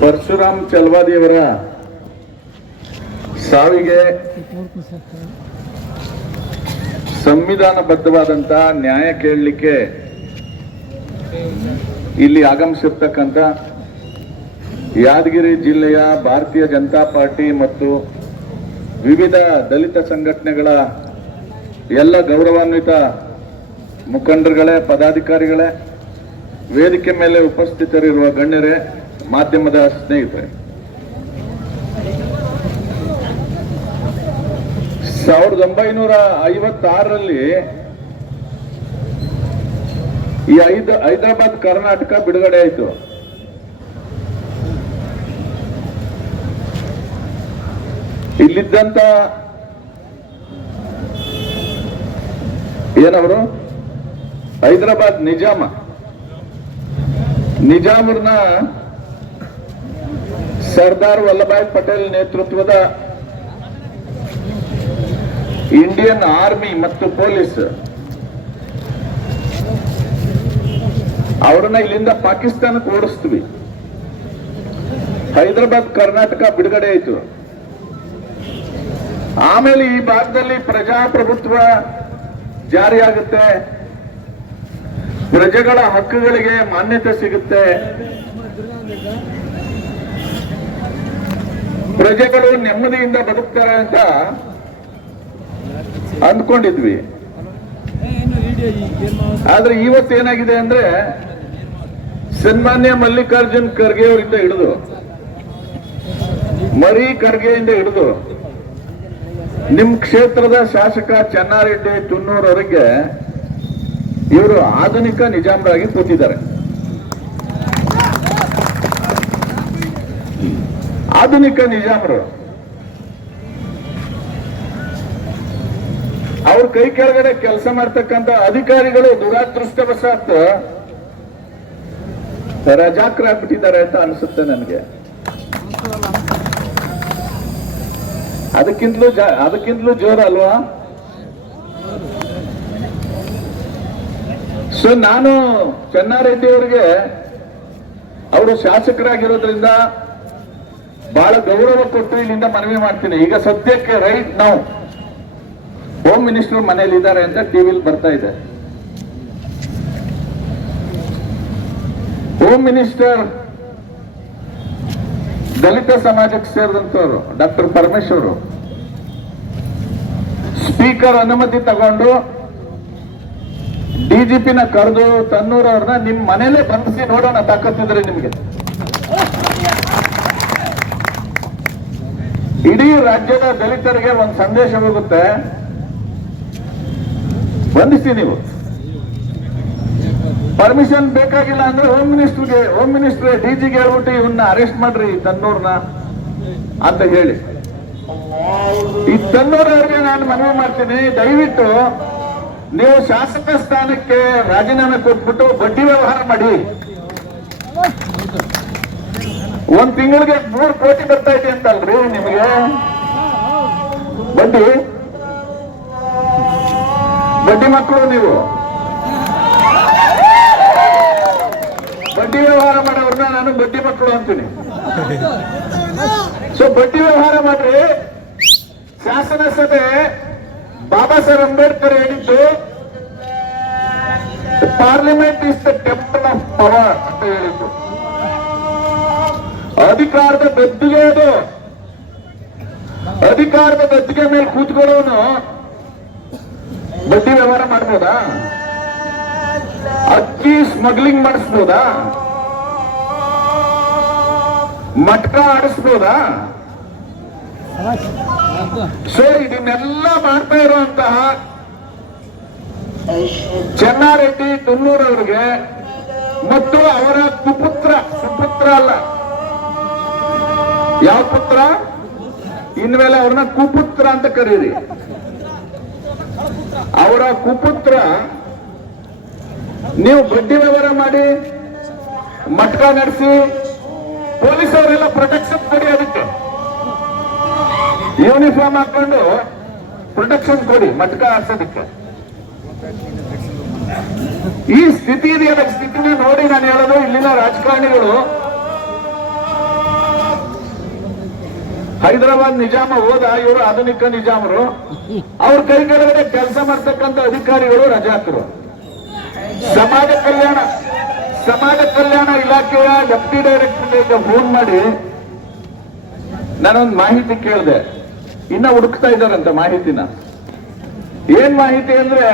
ಪರಶುರಾಮ್ ಚಲವಾದಿಯವರ ಸಾವಿಗೆ ಸಂವಿಧಾನಬದ್ಧವಾದಂತ ನ್ಯಾಯ ಕೇಳಲಿಕ್ಕೆ ಇಲ್ಲಿ ಆಗಮಿಸಿರ್ತಕ್ಕಂಥ ಯಾದಗಿರಿ ಜಿಲ್ಲೆಯ ಭಾರತೀಯ ಜನತಾ ಪಾರ್ಟಿ ಮತ್ತು ವಿವಿಧ ದಲಿತ ಸಂಘಟನೆಗಳ ಎಲ್ಲ ಗೌರವಾನ್ವಿತ ಮುಖಂಡರುಗಳೇ, ಪದಾಧಿಕಾರಿಗಳೇ, ವೇದಿಕೆ ಮೇಲೆ ಉಪಸ್ಥಿತರಿರುವ ಗಣ್ಯರೇ, ಮಾಧ್ಯಮದ ಸ್ನೇಹಿತರೆ, 1956ರಲ್ಲಿ ಈ ಹೈದರಾಬಾದ್ ಕರ್ನಾಟಕ ಬಿಡುಗಡೆ ಆಯಿತು. ಇಲ್ಲಿದ್ದಂತ ಏನವರು ಹೈದರಾಬಾದ್ ನಿಜಾಮರನ್ನ ಸರ್ದಾರ್ ವಲ್ಲಭಾಯ್ ಪಟೇಲ್ ನೇತೃತ್ವದ ಇಂಡಿಯನ್ ಆರ್ಮಿ ಮತ್ತು ಪೊಲೀಸ್ ಅವರನ್ನ ಇಲ್ಲಿಂದ ಪಾಕಿಸ್ತಾನಕ್ಕೆ ಓಡಿಸ್ತೀವಿ. ಹೈದರಾಬಾದ್ ಕರ್ನಾಟಕ ಬಿಡುಗಡೆ ಆಯಿತು. ಆಮೇಲೆ ಈ ಭಾಗದಲ್ಲಿ ಪ್ರಜಾಪ್ರಭುತ್ವ ಜಾರಿಯಾಗುತ್ತೆ, ಪ್ರಜೆಗಳ ಹಕ್ಕುಗಳಿಗೆ ಮಾನ್ಯತೆ ಸಿಗುತ್ತೆ, ಪ್ರಜೆಗಳು ನೆಮ್ಮದಿಯಿಂದ ಬದುಕ್ತಾರೆ ಅಂತ ಅಂದ್ಕೊಂಡಿದ್ವಿ. ಆದ್ರೆ ಇವತ್ತೇನಾಗಿದೆ ಅಂದ್ರೆ, ಸನ್ಮಾನ್ಯ ಮಲ್ಲಿಕಾರ್ಜುನ್ ಖರ್ಗೆ ಅವರಿಂದ ಹಿಡಿದು ಮರಿ ಖರ್ಗೆಯಿಂದ ಹಿಡಿದು ನಿಮ್ ಕ್ಷೇತ್ರದ ಶಾಸಕ ಚೆನ್ನಾರೆಡ್ಡಿ ತುನ್ನೂರ್ ಅವರಿಗೆ ಇವರು ಆಧುನಿಕ ನಿಜಾಮರಾಗಿ ಕೂತಿದ್ದಾರೆ. ಆಧುನಿಕ ನಿಜಾಮರು ಅವ್ರ ಕೈ ಕೆಳಗಡೆ ಕೆಲಸ ಮಾಡ್ತಕ್ಕಂಥ ಅಧಿಕಾರಿಗಳು ದುರಾದೃಷ್ಟವಶಾತ್ ರಜಾಕರಾಗ್ಬಿಟ್ಟಿದ್ದಾರೆ ಅಂತ ಅನ್ಸುತ್ತೆ ನನಗೆ. ಅದಕ್ಕಿಂತಲೂ ಜೋರ ಅಲ್ವಾ? ಸೊ ನಾನು ಚೆನ್ನಾರೆಡ್ಡಿ ಅವರಿಗೆ ಅವರು ಶಾಸಕರಾಗಿರೋದ್ರಿಂದ ಬಹಳ ಗೌರವ ಕೊಟ್ಟು ಇಲ್ಲಿಂದ ಮನವಿ ಮಾಡ್ತೀನಿ. ಈಗ ಸದ್ಯಕ್ಕೆ ರೈಟ್ ನಾವು ಹೋಮ್ ಮಿನಿಸ್ಟರ್ ಮನೇಲಿ ಇದ್ದಾರೆ ಅಂತ ಟಿವಿಲಿ ಬರ್ತಾ ಇದೆ. ಹೋಮ್ ಮಿನಿಸ್ಟರ್ ದಲಿತ ಸಮಾಜಕ್ಕೆ ಸೇರಿದಂತವರು ಡಾಕ್ಟರ್ ಪರಮೇಶ್ವರು ಸ್ಪೀಕರ್ ಅನುಮತಿ ತಗೊಂಡು ಡಿಜಿಪಿನ ಕರೆದು ತನ್ನೂರ್ ಅವ್ರನ್ನ ನಿಮ್ ಮನೇಲೆ ಬಂಧಿಸಿ ನೋಡೋಣ ತಾಕತ್ತಿದ್ರೆ ನಿಮ್ಗೆ. ಇಡೀ ರಾಜ್ಯದ ದಲಿತರಿಗೆ ಒಂದು ಸಂದೇಶ ಹೋಗುತ್ತೆ, ಬಂಧಿಸಿ ನೀವು. ಪರ್ಮಿಷನ್ ಬೇಕಾಗಿಲ್ಲ ಅಂದ್ರೆ ಹೋಮ್ ಮಿನಿಸ್ಟರ್ ಡಿಜಿಗೆ ಹೇಳ್ಬಿಟ್ಟು ಇವನ್ನ ಅರೆಸ್ಟ್ ಮಾಡ್ರಿ ತನ್ನೂರ್ನ ಅಂತ ಹೇಳಿ. ಈ ತನ್ನೂರ್ ಅವರಿಗೆ ನಾನು ಮನವಿ ಮಾಡ್ತೀನಿ, ದಯವಿಟ್ಟು ನೀವು ಶಾಸಕ ಸ್ಥಾನಕ್ಕೆ ರಾಜೀನಾಮೆ ಕೊಟ್ಬಿಟ್ಟು ಬಡ್ಡಿ ವ್ಯವಹಾರ ಮಾಡಿ. ಒಂದ್ ತಿಂಗಳಿಗೆ 3 ಕೋಟಿ ಬರ್ತಾ ಇದೆ ಅಂತಲ್ರಿ ನಿಮಗೆ ಬಡ್ಡಿ ಮಕ್ಕಳು. ನೀವು ಬಡ್ಡಿ ವ್ಯವಹಾರ ಮಾಡೋರ್ನ ನಾನು ಬಡ್ಡಿ ಮಕ್ಕಳು ಅಂತೀನಿ. ಸೊ ಬಡ್ಡಿ ವ್ಯವಹಾರ ಮಾಡ್ರಿ. ಶಾಸನ ಸಭೆ ಬಾಬಾ ಸಾಹೇಬ್ ಅಂಬೇಡ್ಕರ್ ಹೇಳಿದ್ದು parliament is the temple of power ಅಂತ ಹೇಳಿದ್ದು. ಅಧಿಕಾರದ ಗದ್ದುಗೆ ಅದು. ಅಧಿಕಾರದ ಗದ್ದುಗೆ ಮೇಲೆ ಕೂತ್ಕೊಳ್ಳೋನು ಬಡ್ಡಿ ವ್ಯವಹಾರ ಮಾಡ್ಬೋದಾ? ಅಕ್ಕಿ ಸ್ಮಗ್ಲಿಂಗ್ ಮಾಡಿಸ್ಬೋದಾ? ಮಟ್ಕ ಆಡಿಸ್ಬೋದಾ? ಸೊ ಇದನ್ನೆಲ್ಲ ಮಾಡ್ತಾ ಇರುವಂತಹ ಚೆನ್ನಾರೆಡ್ಡಿ ತುನ್ನೂರ್ ಅವರಿಗೆ ಮತ್ತು ಅವರ ಸುಪುತ್ರ ಅಲ್ಲ, ಯಾವ ಪುತ್ರ, ಇನ್ಮೇಲೆ ಅವ್ರನ್ನ ಕುಪುತ್ರ ಅಂತ ಕರೀರಿ. ಅವರ ಕುಪುತ್ರ ನೀವು ಬಡ್ಡಿ ವ್ಯವಹಾರ ಮಾಡಿ, ಮಟ್ಕ ನಡೆಸಿ, ಪೊಲೀಸ್ ಅವರೆಲ್ಲ ಪ್ರೊಟೆಕ್ಷನ್ ಕೊಡಿ, ಅದಕ್ಕೆ ಯೂನಿಫಾರ್ಮ್ ಹಾಕೊಂಡು ಪ್ರೊಟೆಕ್ಷನ್ ಕೊಡಿ ಮಟ್ಕ ಹಾಕ್ಸೋದಕ್ಕೆ. ಈ ಸ್ಥಿತಿ ಇದೆಯಲ್ಲ, ಸ್ಥಿತಿನ ನೋಡಿ ನಾನು ಹೇಳೋದು, ಇಲ್ಲಿನ ರಾಜಕಾರಣಿಗಳು ಹೈದರಾಬಾದ್ ನಿಜಾಮ ಹೋದ, ಇವರು ಆಧುನಿಕ ನಿಜಾಮರು. ಅವ್ರ ಕೈ ಕೆಳಗಡೆ ಕೆಲಸ ಮಾಡ್ತಕ್ಕಂಥ ಅಧಿಕಾರಿಗಳು ರಜಾಕರು. ಸಮಾಜ ಕಲ್ಯಾಣ ಇಲಾಖೆಯ ಡೆಪ್ಟಿ ಡೈರೆಕ್ಟರ್ ಫೋನ್ ಮಾಡಿ ನಾನೊಂದು ಮಾಹಿತಿ ಕೇಳಿದೆ. ಇನ್ನ ಹುಡುಕ್ತಾ ಇದ್ದಾರಂತ ಮಾಹಿತಿನ. ಏನ್ ಮಾಹಿತಿ ಅಂದ್ರೆ